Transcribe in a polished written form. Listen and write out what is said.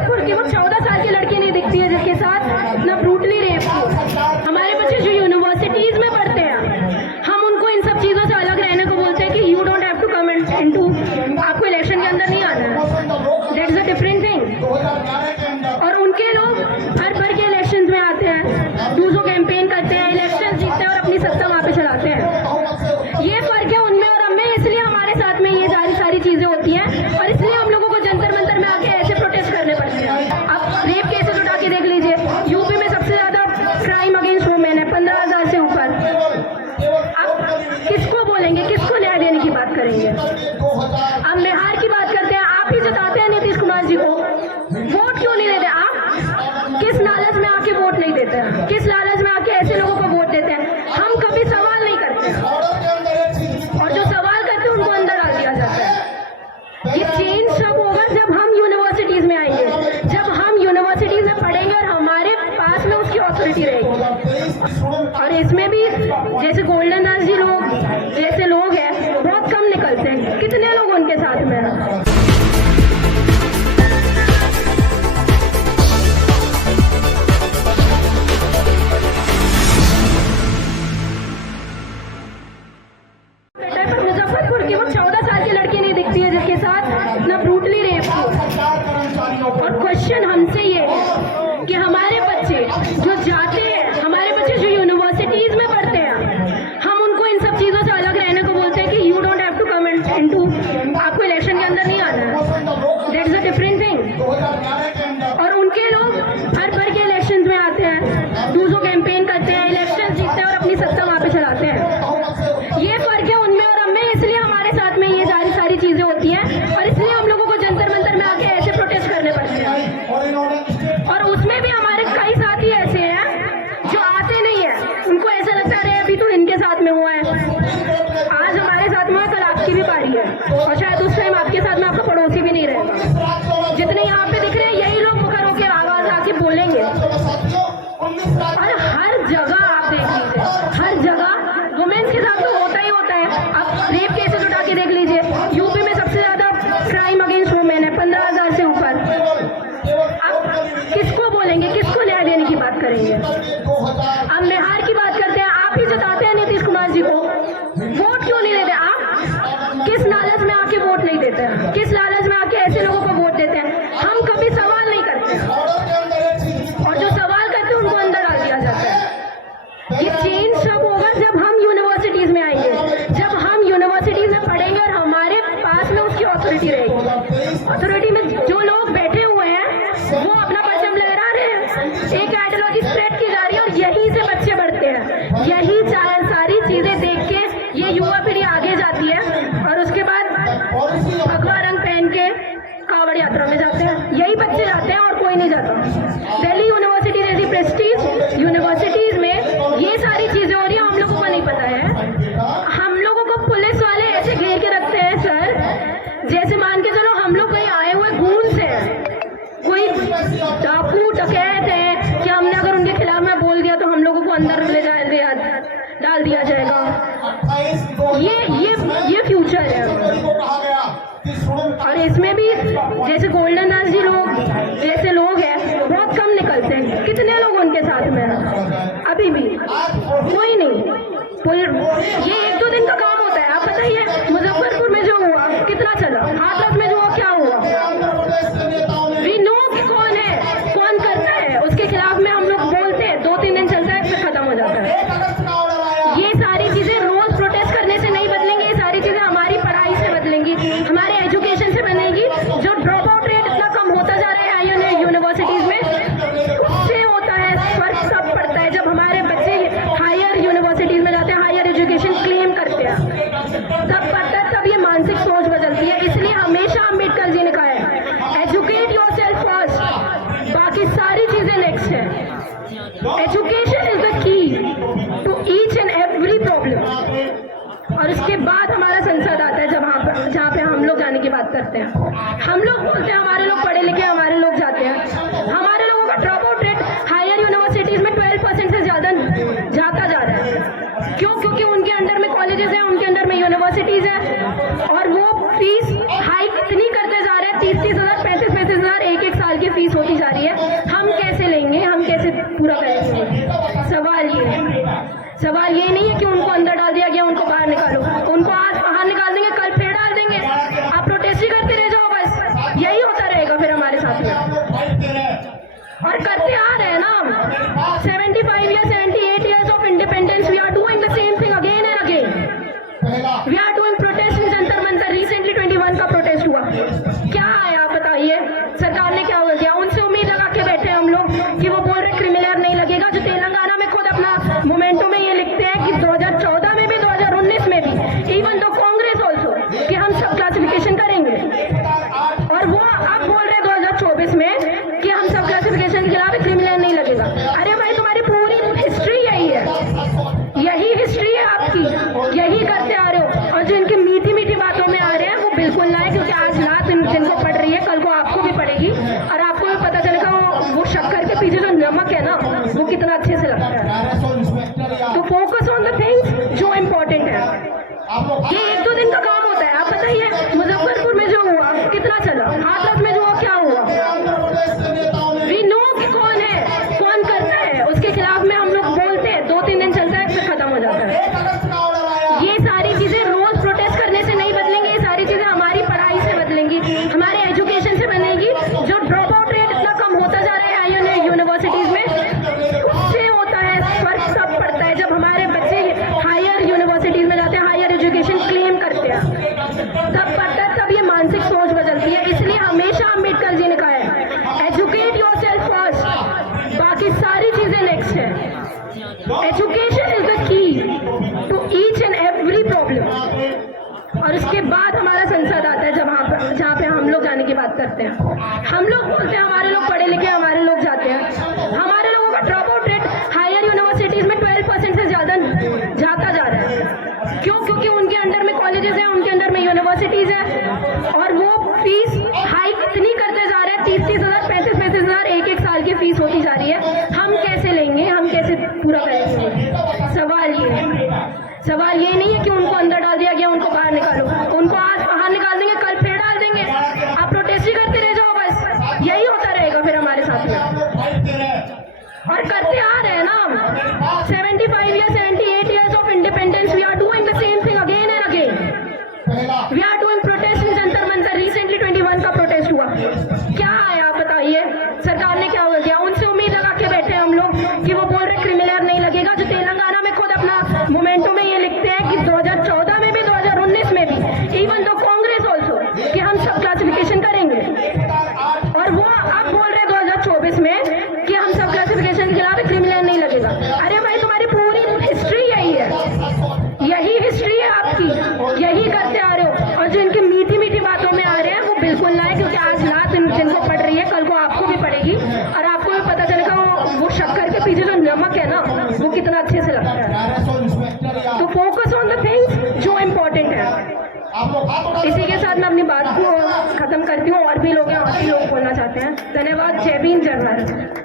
मुजफ्फरपुर की वो 14 साल की लड़की नहीं दिखती है जिसके साथ ना ब्रूटली रेप हुआ। हमारे बच्चे जो यूनिवर्सिटीज में पढ़ते हैं, हम उनको इन सब चीज़ों से अलग रहने को बोलते हैं कि you don't have to come into, आपको इलेक्शन के अंदर नहीं आना है, that is a different thing. और उनके लोग भर भर के इलेक्शन में आते हैं, दूसरों कैंपेन करते हैं, इलेक्शन जीतते हैं और अपनी सत्ता वहाँ पे चलाते हैं। ये फर्क है उनमें और हमें, इसलिए हमारे साथ में ये सारी चीजें होती हैं और इसलिए हम लोगों को जंतर मंतर में आके ऐसे प्रोटेस्ट करने पड़ते हैं। अब रेप केसेस उठा के देख लीजिए, यूपी में सबसे ज्यादा क्राइम अगेंस्ट वुमेन है, 15,000 से ऊपर। अब किसको बोलेंगे, किसको न्याय देने की बात करेंगे? अब बिहार की बात करते हैं, आप ही जताते हैं नीतीश कुमार जी को, वोट क्यों नहीं देते आप? किस लालच में आके वोट नहीं देते हैं? किस लालच में आके ऐसे लोगों को वोट देते हैं? हम कभी सवाल नहीं करते और जो सवाल करते हैं उनको अंदर डाल दिया जाता है। ये चेंज सब होगा जब हम यूनिवर्सिटीज में आएंगे, जब हम यूनिवर्सिटीज में पढ़ेंगे और हमारे पास में उसकी अथॉरिटी रहेगी। और इसमें भी जैसे गोल्डन दास जी लोग जैसे लोग हैं, बहुत कम निकलते हैं। कितने लोग उनके साथ में हैं? मुजफ्फरपुर की वो 14 साल की लड़की नहीं दिखती है जिसके साथ ना ब्रूटली रेप हुआ। और क्वेश्चन हमसे ये है कि हमारे बच्चे जो जाते हैं, हमारे बच्चे जो यूनिवर्सिटीज में पढ़ते हैं, हम उनको इन सब चीज़ों से अलग रहने को बोलते हैं कि you don't have to come into, आपको इलेक्शन के अंदर नहीं आना है, that is a different thing. और उनके लोग भर भर के इलेक्शन में आते हैं, दूसरों कैंपेन करते हैं, इलेक्शन जीतते हैं और अपनी सत्ता वहाँ पे चलाते हैं। ये फर्क है उनमें और हमें, इसलिए हमारे साथ में ये सारी चीजें होती हैं और इसलिए हम लोगों को जंतर मंतर में आके ऐसे प्रोटेस्ट करने पड़ते हैं। और उसमें भी हमारे कई साथी ऐसे हैं जो आते नहीं है, उनको ऐसा लगता है अभी तो इनके साथ में हुआ है, आज हमारे साथ में हुआ, कल आपकी भी पारी है और शायद उस टाइम आपके साथ में आपका पड़ोसी भी नहीं रहेगा। जितने यहाँ पे दिख रहे हैं यही लोग मुखर होकर आवाज आके बोलेंगे। और हर जगह आप देख लीजिए, हर जगह वुमेन्स के साथ तो होता ही होता है। अब रेप केसेस उठा के देख लीजिए, यूपी में सबसे ज्यादा क्राइम अगेंस्ट वुमेन है, 15,000 से ऊपर। अब किसको बोलेंगे, किसको न्याय देने की बात करेंगे? अब बिहार की बात करते हैं, आप ही जताते हैं नीतीश कुमार जी को, वोट क्यों नहीं देते आप? किस लालच में आके वोट नहीं देते हैं? किस लालच में आके ऐसे लोगों को वोट देते हैं? हम कभी सवाल नहीं करते और जो सवाल करते हैं उनको अंदर डाल दिया जाता है। ये चेंज सब होगा जब हम यूनिवर्सिटीज में आएंगे, जब हम यूनिवर्सिटीज में पढ़ेंगे और हमारे पास में उसकी अथॉरिटी रहेगी। अथॉरिटी में जो लोग बैठे हुए हैं वो अपना परचम लहरा रहे हैं, एक आइडियोलॉजी स्प्रेड की जा रही है और यहीं से बच्चे बढ़ते हैं। यही सारी चीजें देख के ये युवा पीढ़ी आगे जाती है और उसके बाद भगवा रंग पहन के कावड़ यात्रा में जाते हैं। यही बच्चे जाते हैं और कोई नहीं जाता। दिल्ली यूनिवर्सिटी जैसी प्रेस्टीज यूनिवर्सिटीज में ये सारी चीजें हो रही है, हम लोगों को नहीं पता है। हम लोगों को पुलिस वाले ऐसे घेर के रखते हैं सर, जैसे मान के चलो हम लोग कहीं आए हुए गूंज से हैं, कोई डाकू डकैत है कि हमने अगर उनके खिलाफ में बोल दिया तो हम लोगों को अंदर डाल दिया जाएगा। ये फ्यूचर है। और इसमें भी जैसे गोल्डन दास जी लोग जैसे लोग हैं, बहुत कम निकलते हैं। कितने लोग उनके साथ में हैं? अभी भी कोई नहीं। ये 1-2 दिन का काम होता है। आप बताइए मुजफ्फरपुर में जो हुआ कितना चला, हाथरस में जो हुआ क्या हुआ? वी नो कि कौन है, कौन करता है, उसके खिलाफ में हम लोग बोलते हैं, 2-3 दिन चलता है फिर खत्म हो जाता है। ये सारी चीजें रोज प्रोटेस्ट करने से नहीं बदलेंगे, ये सारी चीजें हमारी पढ़ाई से बदलेंगी, हमारे एजुकेशन से बनेगी। जो ड्रॉप आउट रेट इतना कम होता जा रहा है यूनिवर्सिटीज में, उससे होता है, फर्क सब पड़ता है। जब हमारे बच्चे हायर यूनिवर्सिटीज में जाते हैं, हायर एजुकेशन क्लेम करते हैं, तब पड़ता है, तब ये मानसिक सोच बदलती है। इसलिए हमेशा अम्बेडकर जी ने कहा है एजुकेट योरसेल्फ फर्स्ट, बाकी सारी चीजें नेक्स्ट है। Education is the key to each and every problem. और उसके बाद हमारा संसद आता है, जहाँ पे हम लोग जाने की बात करते हैं। हम लोग बोलते हैं हमारे लोग पढ़े लिखे, हमारे लोग जाते हैं। हमारे लोगों का drop out rate higher universities में 12% से ज्यादा जाता जा रहा है। क्यों? क्योंकि उनके अंडर में कॉलेजेस हैं, उनके अंडर में यूनिवर्सिटीज है और वो फीस हाइक इतनी करते जा रहे हैं, 30-30 हज़ार 35-35 हज़ार एक साल की फीस साथ में और करते आ रहे हैं ना हम 75 या 78 years of independence we are doing the same thing again and again we are doing protest in Jantar Mantar recently 21 का प्रोटेस्ट हुआ क्या है आप बताइए सरकार ने क्या किया उनसे उम्मीद लगा के बैठे हम लोग कि वो बोल रहे क्रिमिनल नहीं लगेगा जो तेलंगाना में खुद अपना मोमेंटो में ये लिखते हैं कि 2014 में भी 2019 में भी इवन तो कांग्रेस ऑल्सो कि हम सब क्लासिफिकेशन करेंगे और वो अब बोल रहे 2024 में कि हम सब क्लासिफिकेशन के खिलाफ क्रिमिनल नहीं लगेगा। अरे भाई तुम्हारी पूरी हिस्ट्री यही है, यही हिस्ट्री है आपकी, यही करते आ रहे हो और जो इनकी मीठी मीठी बातों में आ रहे हैं वो बिल्कुल ना है क्योंकि आज रात जिनको पड़ रही है कल को आपको भी पड़ेगी और आपको भी पता चलेगा वो शक्कर के पीछे जो नमक है ना वो कितना अच्छे से लगता है। तो फोकस ऑन द थिंग्स जो इम्पोर्टेंट है। ये 1-2 दिन का काम होता है। आप बताइए मुजफ्फरपुर में जो हुआ कितना चला, हाथरस में जो हुआ क्या हुआ, वी नो कि कौन है कौन करता है, उसके खिलाफ में हम लोग बोलते हैं 2-3 दिन चलता है फिर खत्म हो जाता है। ये सारी चीजें रोज प्रोटेस्ट करने से नहीं बदलेंगे, ये सारी चीजें हमारी पढ़ाई से बदलेंगी, हमारे एजुकेशन से बनेगी। जो ड्रॉप आउट रेट इतना कम होता जा रहा है यूनिवर्सिटीज में उससे होता है, फर्क सब पड़ता है जब हमारे बच्चे हायर यूनिवर्सिटीज में जाते हैं, हायर एजुकेशन क्लेम करते हैं, तब पड़ता है, तब ये मानसिक सोच बदलती है। इसलिए हमेशा अम्बेडकर जी ने कहा है एजुकेट योरसेल्फ फर्स्ट, बाकी सारी चीजें नेक्स्ट है। Education is the key to each and every problem और उसके बाद हमारा संसद आता है जहाँ पे हम लोग जाने की बात करते हैं। हम लोग बोलते हैं हमारे लोग पढ़े लिखे, हमारे लोग जाते हैं, हमारे लोगों का drop out rate higher universities में 12% से ज्यादा जाता जा रहा है। क्यों? क्योंकि उनके अंडर में कॉलेजेस हैं, उनके अंडर में यूनिवर्सिटीज है और वो फीस हाइक इतनी करते जा रहे हैं, 30-30 हज़ार 35-35 हज़ार एक साल की फीस होती जा रही है। हम कैसे लेंगे, हम कैसे पूरा करेंगे? सवाल ये नहीं है कि उनको अंदर डाल दिया गया उनको बाहर निकालो, उनको आज बाहर निकाल देंगे कल फिर डाल देंगे, आप प्रोटेस्ट ही करते रह जाओ, बस यही होता रहेगा फिर हमारे साथ में और करते आ रहे हैं ना हम 75 या 78 years of independence we are doing the same thing again and again we are doing protest in Jantar Mantar recently 21 का प्रोटेस्ट हुआ क्या है आप बताइए सरकार ने क्या किया उनसे उम्मीद लगा के बैठे हम लोग कि वो बोल रहे क्रिमिनल नहीं लगेगा जो तेलंगाना में खुद अपना मोमेंटो में ये लिखते हैं कि 2014 में भी 2019 में भी इवन तो कांग्रेस ऑल्सो कि हम सब क्लासिफिकेशन करेंगे और वो अब बोल रहे 2024 में कि हम सब क्लासिफिकेशन के खिलाफ क्रिमिनल नहीं लगेगा। अरे भाई तुम्हारी पूरी हिस्ट्री यही है, यही हिस्ट्री है आपकी, यही करते आ रहे हो और जो इनकी मीठी मीठी बातों में आ रहे हैं वो बिल्कुल ना है क्योंकि आज रात जिनको पड़ रही है कल को आपको भी पड़ेगी और आपको भी पता चलेगा वो शक्कर के पीछे जो नमक है ना वो कितना अच्छे से लगता है। तो फोकस ऑन द थिंग्स जो इम्पोर्टेंट है। इसी के साथ मैं अपनी बात को खत्म करती हूँ। और भी लोग हैं और भी लोग बोलना चाहते हैं। धन्यवाद। जय भीम, जय भारत।